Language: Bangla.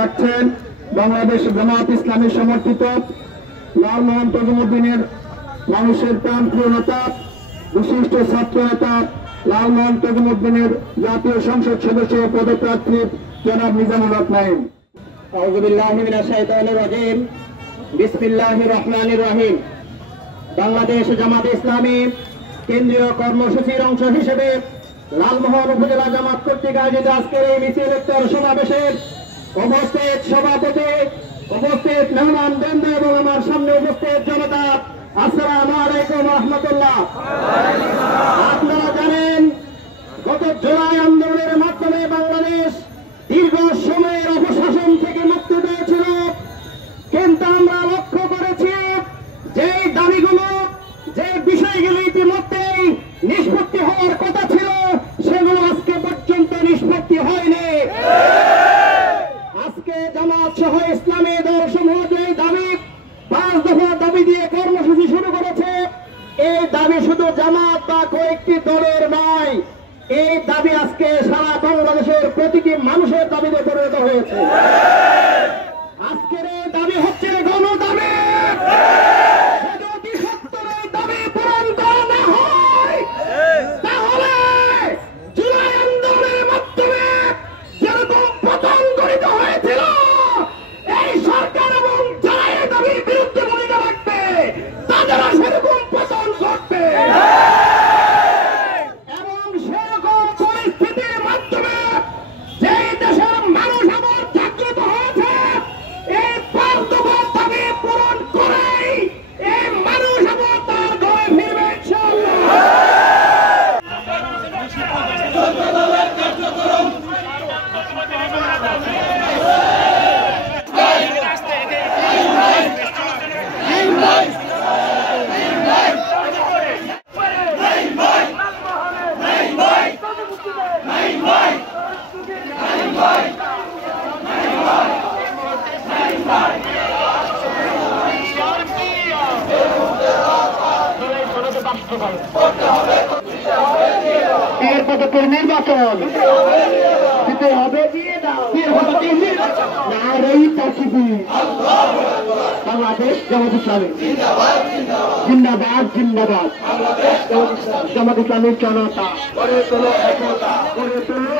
রাখছেন বাংলাদেশ জামায়াত ইসলামী সমর্থিত লালমোহন তজুমুদ্দিনের মানুষের প্রাণপ্রিয় নেতা বিশিষ্ট ছাত্র নেতা লালমোহন তজুমুদ্দিনের জাতীয় সংসদ সদস্য পদপ্রার্থী জনাব নিজামুল হক নাঈম। আউযু বিল্লাহি মিনাশ শাইতানির রাজিম। বিসমিল্লাহির রহমানির রহিম। বাংলাদেশ জামায়াত ইসলামী কেন্দ্রীয় কর্মসূচির অংশ হিসেবে লালমোহন উপজেলা জামাত কর্তৃক আয়োজিত আজকের এই মিছিল উত্তর সমাবেশের উপস্থিত সভাপতি, উপস্থিত মেহমানবৃন্দ এবং আমার সামনে উপস্থিত জনতা, আসসালামু আলাইকুম রহমতুল্লাহ। আপনারা জানেন গত জুলাই আন্দোলনের মাধ্যমে বাংলাদেশ দীর্ঘ সময়ের অপশাসন থেকে মুক্তি পেয়েছিল, কিন্তু আমরা লক্ষ্য করেছি যে দাবিগুলো, যে বিষয়গুলো ইতিমধ্যেই নিষ্পত্তি হওয়ার কথা ছিল সেগুলো আজকে পর্যন্ত নিষ্পত্তি হয়নি। আজকে জামাত সহ ইসলামী দলসমূহ যে দাবি 5 দফা দাবি দিয়ে কর্মসূচি শুরু করেছে, এই দাবি শুধু জামাত বা কয়েকটি দলের নয়, এই দাবি আজকে সারা বাংলাদেশের প্রতিটি মানুষের দাবিতে পরিণত হয়েছে। আজকের এই দাবি হচ্ছে গণদাবি। যদি সত্তর এই দাবি পূরণ করা না হয় তাহলে জুলাই আন্দোলনের মাধ্যমে যেরকম পতন গঠিত হয়েছিল, এই সরকার এবং যারা এই দাবির বিরুদ্ধে ভূমিকা রাখবে তাদেরও সেরকম পতন ঘটবে। এবং সেরকম পরিস্থিতির মাধ্যমে যেই দেশের মানুষ আবার জাগ্রত হয়েছে, এই 5 দফা দাবি পূরণ করেই এই মানুষ আবার তার ঘরে ফিরবে ইনশাআল্লাহ। নির্বাচন দিতে হবে, বাংলাদেশ জামাত ইসলামী জিন্দাবাদ, জিন্দাবাদ। জামাত ইসলামীর জনতা গড়ে তোলো একতা, গড়ে তোলো